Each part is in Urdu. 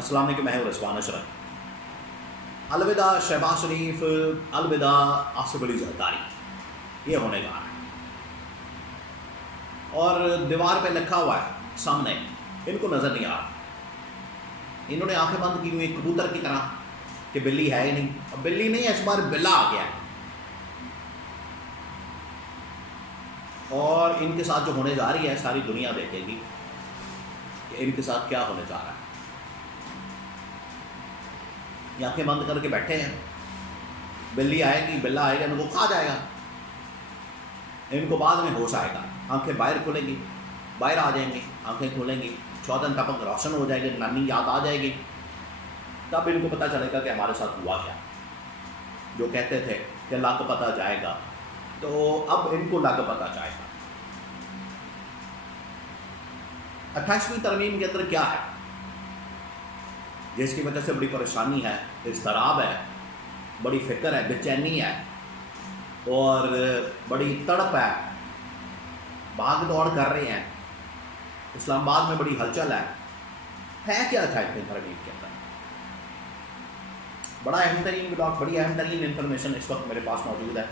السلام علیکم، میں ہوں رضوان اشرف۔ الوداع شہباز شریف، الوداع آصف علی زرداری، یہ ہونے جا رہا ہے اور دیوار پہ لکھا ہوا ہے سامنے، ان کو نظر نہیں آ رہا۔ انہوں نے آنکھیں بند کی ہوئی کبوتر کی طرح کہ بلی ہے ہی نہیں، اب بلی نہیں ہے، اس بار بلا آ گیا ہے۔ اور ان کے ساتھ جو ہونے جا رہی ہے ساری دنیا دیکھے گی کہ ان کے ساتھ کیا ہونے جا رہا ہے۔ یہ آنکھیں بند کر کے بیٹھے ہیں، بلی آئے گی، بلا آئے گا، ان کو کھا جائے گا۔ ان کو بعد میں ہوش آئے گا، آنکھیں باہر کھلیں گی، باہر آ جائیں گے، آنکھیں کھولیں گی، چودن ٹپک روشن ہو جائے گی، نانی یاد آ جائے گی، تب ان کو پتہ چلے گا کہ ہمارے ساتھ ہوا کیا۔ جو کہتے تھے کہ اللہ کو پتہ جائے گا، تو اب ان کو اللہ کو پتہ جائے گا۔ 28ویں ترمیم کے اندر کیا ہے جس کی وجہ سے بڑی پریشانی ہے، اضطراب ہے، بڑی فکر ہے، بے چینی ہے اور بڑی تڑپ ہے، بھاگ دوڑ کر رہے ہیں، اسلام آباد میں بڑی ہلچل ہے کیا 28ویں ترمیم کے اندر؟ بڑا اہم ترین بلاک، بڑی اہم ترین انفارمیشن اس وقت میرے پاس موجود ہے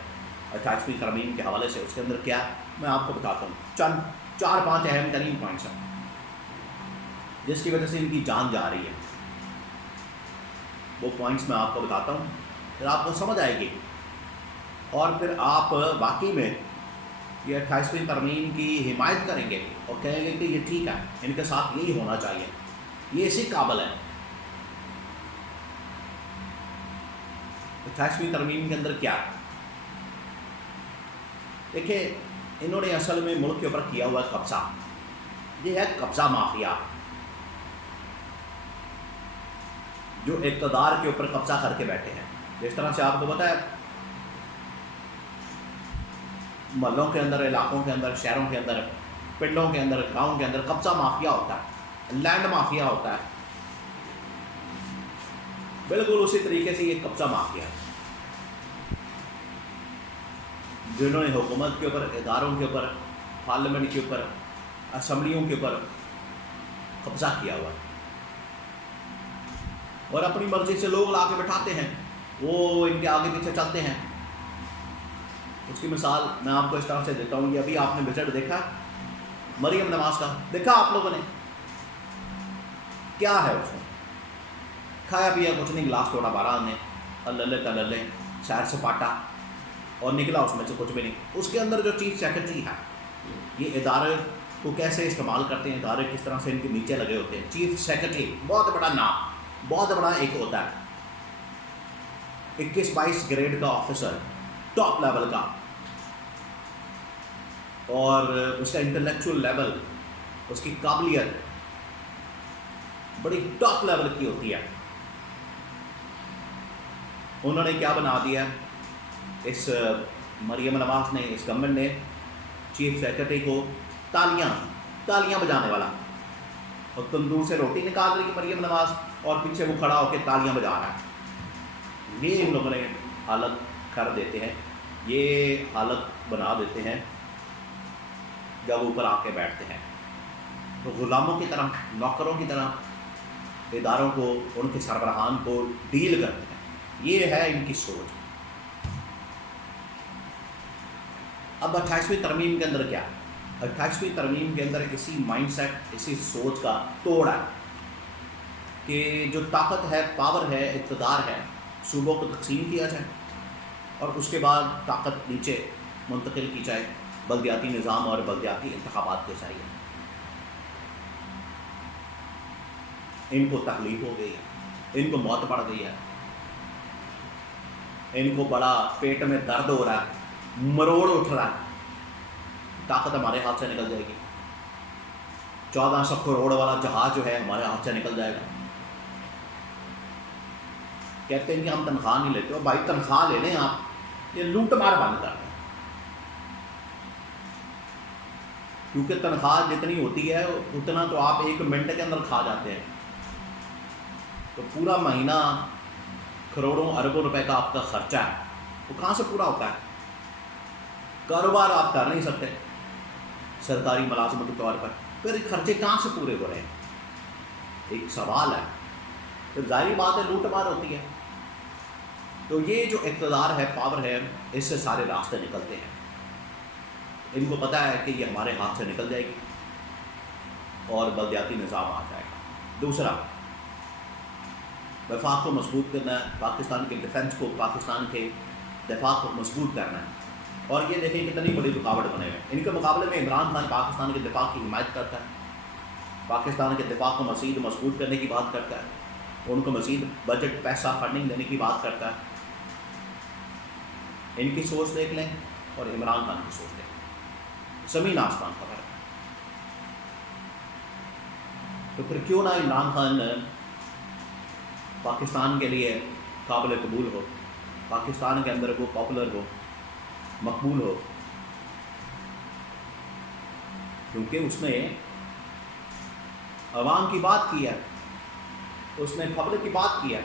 28ویں ترمیم کے حوالے سے۔ اس کے اندر کیا میں آپ کو بتاتا ہوں، چند 4-5 اہم ترین پوائنٹس ہیں جس کی وجہ سے ان کی جان جا رہی ہے۔ وہ پوائنٹس میں آپ کو بتاتا ہوں، پھر آپ کو سمجھ آئے گی اور پھر آپ واقعی میں یہ 28ویں ترمیم کی حمایت کریں گے اور کہیں گے کہ یہ ٹھیک ہے، ان کے ساتھ یہی ہونا چاہیے، یہ اسی قابل ہے۔ 28ویں ترمیم کے اندر کیا ہے دیکھیں، انہوں نے اصل میں ملک کے اوپر کیا ہوا قبضہ، یہ ہے قبضہ مافیا، جو اقتدار کے اوپر قبضہ کر کے بیٹھے ہیں۔ جس طرح سے آپ کو پتہ ہے محلوں کے اندر، علاقوں کے اندر، شہروں کے اندر، پنڈوں کے اندر، گاؤں کے اندر قبضہ مافیا ہوتا ہے، لینڈ مافیا ہوتا ہے، بالکل اسی طریقے سے یہ قبضہ مافیا ہے، جنہوں نے حکومت کے اوپر، اداروں کے اوپر، پارلیمنٹ کے اوپر، اسمبلیوں کے اوپر قبضہ کیا ہوا ہے اور اپنی مرضی سے لوگ لا کے بٹھاتے ہیں، وہ ان کے آگے پیچھے چلتے ہیں۔ اس کی مثال میں آپ کو اس طرح سے دیتا ہوں، یہ ابھی آپ نے بجٹ دیکھا مریم نواز کا، دیکھا آپ لوگوں نے کیا ہے؟ اس میں کھایا پیا کچھ نہیں، گلاس توڑا بارہ نے، اللہ تللے سیر سپاٹا اور نکلا اس میں سے کچھ بھی نہیں۔ اس کے اندر جو چیف سیکرٹری ہے، یہ ادارے کو کیسے استعمال کرتے ہیں، ادارے کس طرح سے ان کے نیچے لگے ہوتے ہیں۔ چیف سیکرٹری بہت بڑا نام، بہت بڑا ایک ہوتا ہے، 21-22 گریڈ کا آفیسر، ٹاپ لیول کا، اور اس کا انٹلیکچوئل لیول، اس کی قابلیت بڑی ٹاپ لیول کی ہوتی ہے۔ انہوں نے کیا بنا دیا، اس مریم نواز نے، اس گورنمنٹ نے چیف سیکرٹری کو تالیاں بجانے والا، اور تندور سے روٹی نکال رہی ہے مریم نواز اور پیچھے وہ کھڑا ہو کے تالیاں بجا رہا ہے۔ یہ ان لوگوں نے حالت کر دیتے ہیں، یہ حالت بنا دیتے ہیں جب اوپر آ کے بیٹھتے ہیں تو غلاموں کی طرح، نوکروں کی طرح اداروں کو، ان کے سربراہان کو ڈیل کرتے ہیں۔ یہ ہے ان کی سوچ۔ اب 28ویں ترمیم کے اندر کیا ہے؟ 28ویں ترمیم کے اندر اسی مائنڈ سیٹ، اسی سوچ کا توڑ ہے کہ جو طاقت ہے، پاور ہے، اقتدار ہے، صوبوں کو تقسیم کیا جائے اور اس کے بعد طاقت نیچے منتقل کی جائے بلدیاتی نظام اور بلدیاتی انتخابات کے ذریعے۔ ان کو تکلیف ہو گئی ہے، ان کو موت پڑ گئی ہے، ان کو بڑا پیٹ میں درد ہو رہا ہے، مروڑ اٹھ رہا ہے، طاقت ہمارے ہاتھ سے نکل جائے گی، 1400 کروڑ والا جہاز جو ہے ہمارے ہاتھ سے نکل جائے گا۔ کہتے ہیں کہ ہم تنخواہ نہیں لیتے، بھائی تنخواہ لے لیں آپ، یہ لوٹ مار بند کر دیں، کیونکہ تنخواہ جتنی ہوتی ہے اتنا تو آپ 1 منٹ کے اندر کھا جاتے ہیں، تو پورا مہینہ کروڑوں اربوں روپے کا آپ کا خرچہ ہے، وہ کہاں سے پورا ہوتا ہے؟ کاروبار آپ کر نہیں سکتے سرکاری ملازمت کے طور پر، پھر خرچے کہاں سے پورے ہو رہے ہیں؟ ایک سوال ہے تو ظاہری بات ہے لوٹ مار ہوتی ہے. تو یہ جو اقتدار ہے، پاور ہے، اس سے سارے راستے نکلتے ہیں. ان کو پتہ ہے کہ یہ ہمارے ہاتھ سے نکل جائے گی اور بلدیاتی نظام آ جائے گا. دوسرا، وفاق کو مضبوط کرنا ہے، پاکستان کے ڈیفنس کو، پاکستان کے دفاع کو مضبوط کرنا ہے. اور یہ دیکھیں کتنی بڑی رکاوٹ بنے ہوئے ہیں. ان کے مقابلے میں عمران خان پاکستان کے دفاع کی حمایت کرتا ہے، پاکستان کے دفاع کو مزید مضبوط کرنے کی بات کرتا ہے، ان کو مزید بجٹ، پیسہ، فنڈنگ دینے کی بات کرتا ہے. ان کی سوچ دیکھ لیں اور عمران خان کی سوچ دیکھ لیں، زمین آسمان کا فرق ہے. تو پھر کیوں نہ عمران خان پاکستان کے لیے قابل قبول ہو، پاکستان کے اندر وہ پاپولر ہو، مقبول ہو، کیونکہ اس نے عوام کی بات کی ہے، اس نے پبلک کی بات کی ہے.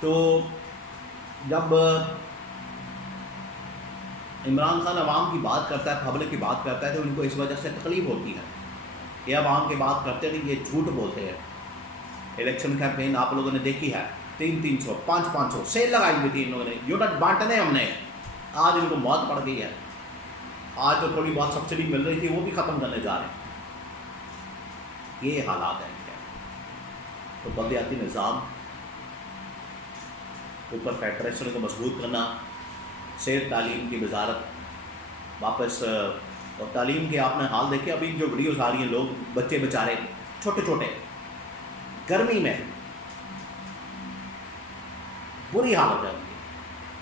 تو جب عمران خان عوام کی بات کرتا ہے، پبلک کی بات کرتا ہے، تو ان کو اس وجہ سے تکلیف ہوتی ہے کہ عوام کی بات کرتے نہیں، یہ جھوٹ بولتے ہیں. الیکشن کیمپین آپ لوگوں نے دیکھی ہے، 300 500 سیل لگائی ہوئی تھی ان لوگوں نے، یونٹ بانٹنے ہم نے. آج ان کو موت پڑ گئی ہے. آج تو تھوڑی بہت سبسڈی مل رہی تھی وہ بھی ختم کرنے جا رہے ہیں. یہ حالات ہیں ان کے. تو بلدیاتی نظام، اوپر فیڈریشن کو مضبوط کرنا، صحت، تعلیم کی وزارت واپس. اور تعلیم کے آپ نے حال دیکھے، ابھی جو ویڈیوز آ رہی ہیں، لوگ بچے بیچارے چھوٹے چھوٹے گرمی میں بری حالت ہے ان کی،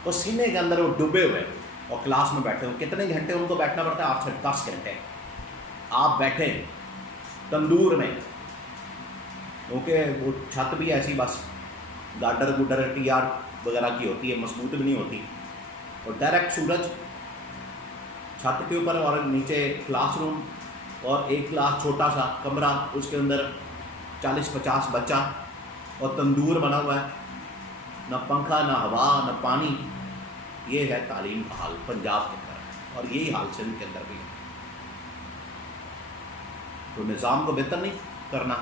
پسینے کے اندر وہ ڈوبے ہوئے اور کلاس میں بیٹھے ہوئے. کتنے گھنٹے ان کو بیٹھنا پڑتا ہے؟ 8 سے 10 گھنٹے آپ بیٹھے تندور میں، کیونکہ وہ چھت بھی ایسی بس گاڈر گڈر ٹی آر وغیرہ کی ہوتی ہے، مضبوط بھی نہیں ہوتی، اور ڈائریکٹ سورج چھت کے اوپر، اور نیچے کلاس روم، اور ایک کلاس چھوٹا سا کمرہ، اس کے اندر 40-50 بچہ، اور تندور بنا ہوا ہے، نہ پنکھا، نہ ہوا، نہ پانی. یہ ہے تعلیم کا حال پنجاب کے اندر، اور یہی حال سندھ کے اندر بھی ہے. تو نظام کو بہتر نہیں کرنا،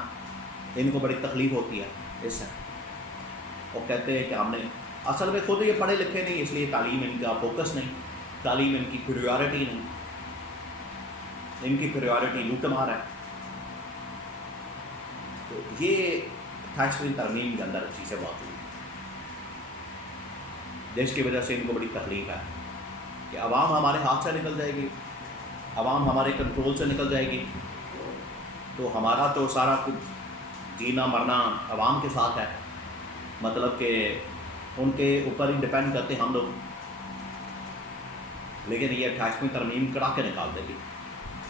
ان کو بڑی تکلیف ہوتی ہے اس سے. اور کہتے ہیں کہ ہم نے، اصل میں خود یہ پڑھے لکھے نہیں، اس لیے تعلیم ان کا فوکس نہیں، تعلیم ان کی پریورٹی نہیں. ان کی پریورٹی لوٹ مار ہے. تو یہ 28ویں ترمیم کے اندر چیزیں موجود ہیں، جس کی وجہ سے ان کو بڑی تکلیف ہے کہ عوام ہمارے ہاتھ سے نکل جائے گی، عوام ہمارے کنٹرول سے نکل جائے گی، تو ہمارا تو سارا کچھ جینا مرنا عوام کے ساتھ ہے. مطلب کہ ان کے اوپر ہی ڈپینڈ کرتے ہم لوگ. لیکن یہ 28ویں ترمیم کرا کے نکال دے گی.